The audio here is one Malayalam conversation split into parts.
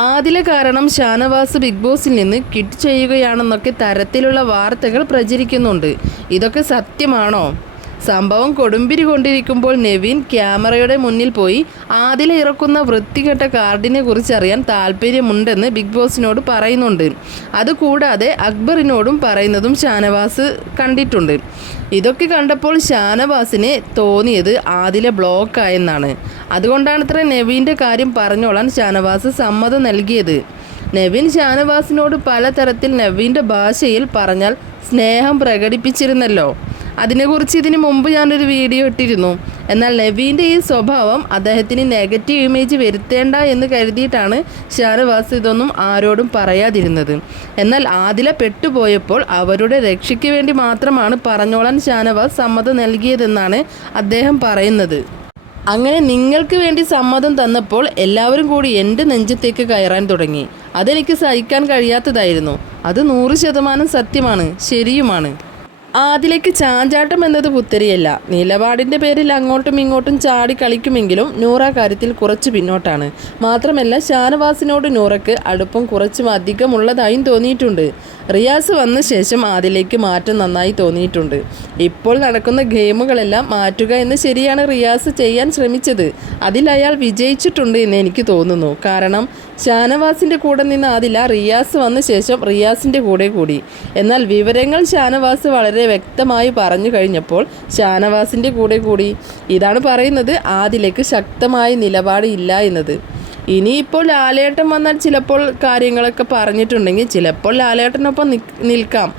ആദില കാരണം ഷാനവാസ് ബിഗ് ബോസിൽ നിന്ന് കിറ്റ് ചെയ്യുകയാണെന്നൊക്കെ തരത്തിലുള്ള വാർത്തകൾ പ്രചരിക്കുന്നുണ്ട്. ഇതൊക്കെ സത്യമാണോ? സംഭവം കൊടുമ്പിരി കൊണ്ടിരിക്കുമ്പോൾ നെവിൻ ക്യാമറയുടെ മുന്നിൽ പോയി ആദില ഇറക്കുന്ന വൃത്തികെട്ട കാർഡിനെ കുറിച്ചറിയാൻ താല്പര്യമുണ്ടെന്ന് ബിഗ് ബോസിനോട് പറയുന്നുണ്ട്. അതുകൂടാതെ അക്ബറിനോടും പറയുന്നതും ഷാനവാസ് കണ്ടിട്ടുണ്ട്. ഇതൊക്കെ കണ്ടപ്പോൾ ഷാനവാസിനെ തോന്നിയത് ആദില ബ്ലോക്കായെന്നാണ്. അതുകൊണ്ടാണത്ര നെവീന്റെ കാര്യം പറഞ്ഞോളാൻ ഷാനവാസ് സമ്മതം നൽകിയത്. നെവിൻ ഷാനവാസിനോട് പലതരത്തിൽ നെവിന്റെ ഭാഷയിൽ പറഞ്ഞാൽ സ്നേഹം പ്രകടിപ്പിച്ചിരുന്നല്ലോ. അതിനെക്കുറിച്ച് ഇതിന് മുമ്പ് ഞാനൊരു വീഡിയോ ഇട്ടിരുന്നു. എന്നാൽ നവീന്റെ ഈ സ്വഭാവം അദ്ദേഹത്തിന് നെഗറ്റീവ് ഇമേജ് വരുത്തേണ്ട എന്ന് കരുതിയിട്ടാണ് ഷാനവാസ് ഇതൊന്നും ആരോടും പറയാതിരുന്നത്. എന്നാൽ ആദില പെട്ടുപോയപ്പോൾ അവരുടെ രക്ഷയ്ക്ക് വേണ്ടി മാത്രമാണ് പറഞ്ഞോളാൻ ഷാനവാസ് സമ്മതം നൽകിയതെന്നാണ് അദ്ദേഹം പറയുന്നത്. അങ്ങനെ നിങ്ങൾക്ക് വേണ്ടി സമ്മതം തന്നപ്പോൾ എല്ലാവരും കൂടി എന്റെ നെഞ്ചത്തേക്ക് കയറാൻ തുടങ്ങി. അതെനിക്ക് സഹിക്കാൻ കഴിയാത്തതായിരുന്നു. അത് നൂറ് ശതമാനം സത്യമാണ് ശരിയുമാണ്. ആദിലേക്ക് ചാഞ്ചാട്ടം എന്നത് പുത്തരിയല്ല. നിലപാടിന്റെ പേരിൽ അങ്ങോട്ടും ഇങ്ങോട്ടും ചാടി കളിക്കുമെങ്കിലും നൂറ കാര്യത്തിൽ കുറച്ച് പിന്നോട്ടാണ്. മാത്രമല്ല ഷാനവാസിനോട് നൂറയ്ക്ക് അടുപ്പം കുറച്ചും അധികമുള്ളതായും തോന്നിയിട്ടുണ്ട്. റിയാസ് വന്ന ശേഷം ആദിലേക്ക് മാറ്റം നന്നായി തോന്നിയിട്ടുണ്ട്. ഇപ്പോൾ നടക്കുന്ന ഗെയിമുകളെല്ലാം മാറ്റുക എന്ന് ശരിയാണ് റിയാസ് ചെയ്യാൻ ശ്രമിച്ചത്. അതിൽ അയാൾ വിജയിച്ചിട്ടുണ്ട് എന്ന് എനിക്ക് തോന്നുന്നു. കാരണം ഷാനവാസിന്റെ കൂടെ നിന്ന് ആദില റിയാസ് വന്ന ശേഷം റിയാസിന്റെ കൂടെ കൂടി. എന്നാൽ വിവരങ്ങൾ ഷാനവാസ് വളരെ വ്യക്തമായി പറഞ്ഞു കഴിഞ്ഞപ്പോൾ ഷാനവാസിന്റെ കൂടെ കൂടി. ഇതാണ് പറയുന്നത് ആദിലേക്ക് ശക്തമായ നിലപാട് ഇല്ല എന്നത്. ഇനിയിപ്പോൾ ലാലേട്ടൻ വന്നാൽ ചിലപ്പോൾ കാര്യങ്ങളൊക്കെ പറഞ്ഞിട്ടുണ്ടെങ്കിൽ ചിലപ്പോൾ ലാലേട്ടനൊപ്പം നിൽക്കാം.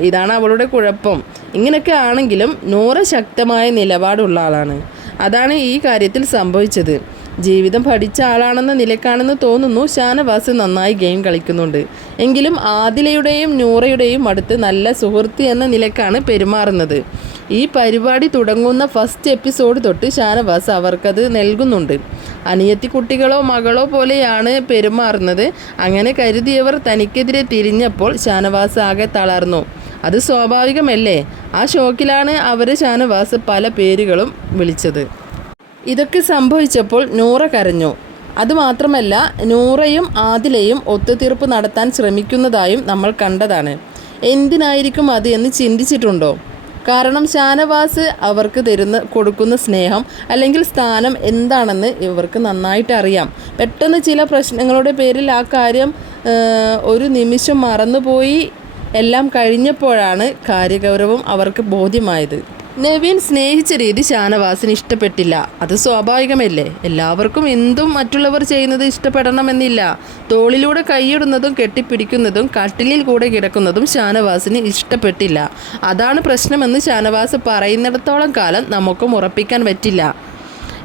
ഇതാണ് അവളുടെ കുഴപ്പം. ഇങ്ങനെയൊക്കെ ആണെങ്കിലും നൂറ് ശക്തമായ നിലപാടുള്ള ആളാണ്. അതാണ് ഈ കാര്യത്തിൽ സംഭവിച്ചത്. ജീവിതം പഠിച്ച ആളാണെന്ന നിലക്കാണെന്ന് തോന്നുന്നു ഷാനവാസ് നന്നായി ഗെയിം കളിക്കുന്നുണ്ട്. എങ്കിലും ആദിലയുടെയും നൂറയുടെയും അടുത്ത് നല്ല സുഹൃത്ത് എന്ന നിലക്കാണ് പെരുമാറുന്നത്. ഈ പരിപാടി തുടങ്ങുന്ന ഫസ്റ്റ് എപ്പിസോഡ് തൊട്ട് ഷാനവാസ് അവർക്കത് നൽകുന്നുണ്ട്. അനിയത്തി കുട്ടികളോ മകളോ പോലെയാണ് പെരുമാറുന്നത്. അങ്ങനെ കരുതിയവർ തനിക്കെതിരെ തിരിഞ്ഞപ്പോൾ ഷാനവാസ് ആകെ തളർന്നു. അത് സ്വാഭാവികമല്ലേ? ആ ഷോക്കിലാണ് അവർ ഷാനവാസ് പല പേരുകളും വിളിച്ചത്. ഇതൊക്കെ സംഭവിച്ചപ്പോൾ നൂറ കരഞ്ഞു. അതുമാത്രമല്ല നൂറയും ആദിലയും ഒത്തുതീർപ്പ് നടത്താൻ ശ്രമിക്കുന്നതായും നമ്മൾ കണ്ടതാണ്. എന്തിനായിരിക്കും അത് എന്ന് ചിന്തിച്ചിട്ടുണ്ടോ? കാരണം ഷാനവാസ് അവർക്ക് തരുന്ന കൊടുക്കുന്ന സ്നേഹം അല്ലെങ്കിൽ സ്ഥാനം എന്താണെന്ന് ഇവർക്ക് നന്നായിട്ട് അറിയാം. പെട്ടെന്ന് ചില പ്രശ്നങ്ങളുടെ പേരിൽ ആ കാര്യം ഒരു നിമിഷം മറന്നുപോയി. എല്ലാം കഴിഞ്ഞപ്പോഴാണ് കാര്യഗൗരവം അവർക്ക് ബോധ്യമായത്. നവീൻ സ്നേഹിച്ച രീതി ഷാനവാസിന് ഇഷ്ടപ്പെട്ടില്ല. അത് സ്വാഭാവികമല്ലേ? എല്ലാവർക്കും എന്തും മറ്റുള്ളവർ ചെയ്യുന്നത് ഇഷ്ടപ്പെടണമെന്നില്ല. തോളിലൂടെ കൈയിടുന്നതും കെട്ടിപ്പിടിക്കുന്നതും കട്ടിലിൽ കൂടെ കിടക്കുന്നതും ഷാനവാസിന് ഇഷ്ടപ്പെട്ടില്ല. അതാണ് പ്രശ്നമെന്ന് ഷാനവാസ് പറയുന്നിടത്തോളം കാലം നമുക്കും ഉറപ്പിക്കാൻ പറ്റില്ല.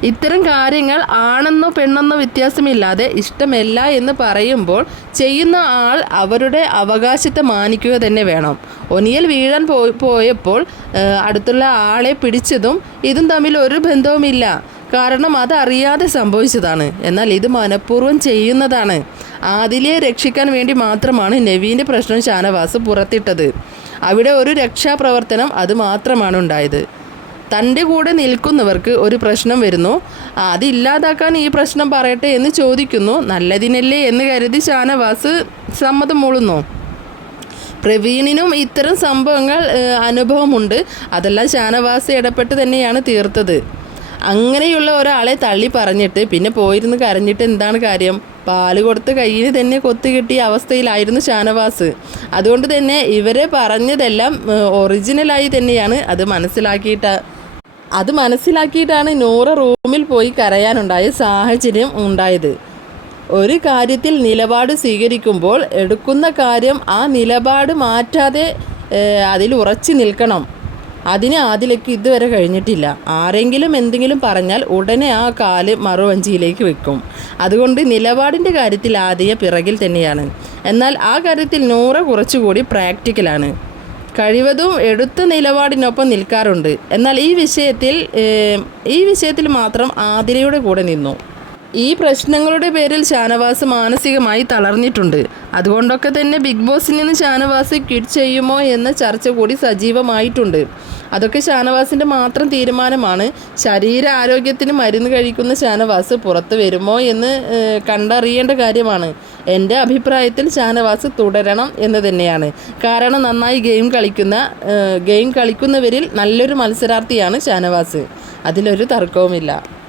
ഇത്തരം കാര്യങ്ങൾ ആണെന്നോ പെണ്ണെന്നോ വ്യത്യാസമില്ലാതെ ഇഷ്ടമല്ല എന്ന് പറയുമ്പോൾ ചെയ്യുന്ന ആൾ അവരുടെ അവകാശത്തെ മാനിക്കുക തന്നെ വേണം. ഒനിയൽ വീഴാൻ പോയി പോയപ്പോൾ അടുത്തുള്ള ആളെ പിടിച്ചതും ഇതും തമ്മിൽ ഒരു ബന്ധവുമില്ല. കാരണം അതറിയാതെ സംഭവിച്ചതാണ്. എന്നാൽ ഇത് മനഃപൂർവം ചെയ്യുന്നതാണ്. ആദിലിയെ രക്ഷിക്കാൻ വേണ്ടി മാത്രമാണ് നവീന്റെ പ്രശ്നം ഷാനവാസ് പുറത്തിട്ടത്. അവിടെ ഒരു രക്ഷാപ്രവർത്തനം അത് മാത്രമാണ് ഉണ്ടായത്. തന്റെ കൂടെ നിൽക്കുന്നവർക്ക് ഒരു പ്രശ്നം വരുന്നു. അതില്ലാതാക്കാൻ ഈ പ്രശ്നം പറയട്ടെ എന്ന് ചോദിക്കുന്നു. നല്ലതിനല്ലേ എന്ന് കരുതി ഷാനവാസ് സമ്മതം മൂളുന്നു. പ്രവീണിനും ഇത്തരം സംഭവങ്ങൾ അനുഭവമുണ്ട്. അതെല്ലാം ഷാനവാസ് ഇടപെട്ട് തന്നെയാണ് തീർത്തത്. അങ്ങനെയുള്ള ഒരാളെ തള്ളി പറഞ്ഞിട്ട് പിന്നെ പോയിരുന്ന് കരഞ്ഞിട്ട് എന്താണ് കാര്യം? പാൽ കൊടുത്ത് കയ്യിൽ തന്നെ കൊത്തു കിട്ടിയ അവസ്ഥയിലായിരുന്നു ഷാനവാസ്. അതുകൊണ്ട് തന്നെ ഇവരെ പറഞ്ഞതെല്ലാം ഒറിജിനലായി തന്നെയാണ്. അത് മനസ്സിലാക്കിയിട്ട് അത് മനസ്സിലാക്കിയിട്ടാണ് നൂറ റൂമിൽ പോയി കരയാനുണ്ടായ സാഹചര്യം ഉണ്ടായത്. ഒരു കാര്യത്തിൽ നിലപാട് സ്വീകരിക്കുമ്പോൾ എടുക്കുന്ന കാര്യം ആ നിലപാട് മാറ്റാതെ അതിൽ ഉറച്ചു നിൽക്കണം. അതിന് ആദിലേക്ക് ഇതുവരെ കഴിഞ്ഞിട്ടില്ല. ആരെങ്കിലും എന്തെങ്കിലും പറഞ്ഞാൽ ഉടനെ ആ കാൽ മറുവഞ്ചിയിലേക്ക് വെക്കും. അതുകൊണ്ട് നിലപാടിന്റെ കാര്യത്തിൽ ആദ്യ പിറകിൽ തന്നെയാണ്. എന്നാൽ ആ കാര്യത്തിൽ നൂറ് കുറച്ചുകൂടി പ്രാക്ടിക്കലാണ്. കഴിവതും എടുത്ത നിലപാടിനൊപ്പം നിൽക്കാറുണ്ട്. എന്നാൽ ഈ വിഷയത്തിൽ ഈ വിഷയത്തിൽ മാത്രം ആതിരയുടെ കൂടെ നിന്നു. ഈ പ്രശ്നങ്ങളുടെ പേരിൽ ഷാനവാസ് മാനസികമായി തളർന്നിട്ടുണ്ട്. അതുകൊണ്ടൊക്കെ തന്നെ ബിഗ് ബോസിൽ നിന്ന് ഷാനവാസ് ക്വിറ്റ് ചെയ്യുമോ എന്ന ചർച്ച കൂടി സജീവമായിട്ടുണ്ട്. അതൊക്കെ ഷാനവാസിന്റെ മാത്രം തീരുമാനമാണ്. ശരീര ആരോഗ്യത്തിന് മരുന്ന് കഴിക്കുന്ന ഷാനവാസ് പുറത്ത് വരുമോ എന്ന് കണ്ടറിയേണ്ട കാര്യമാണ്. എന്റെ അഭിപ്രായത്തിൽ ഷാനവാസ് തുടരണം എന്ന് തന്നെയാണ്. കാരണം നന്നായി ഗെയിം കളിക്കുന്ന ഗെയിം കളിക്കുന്നവരിൽ നല്ലൊരു മത്സരാർത്ഥിയാണ് ഷാനവാസ്. അതിലൊരു തർക്കവുമില്ല.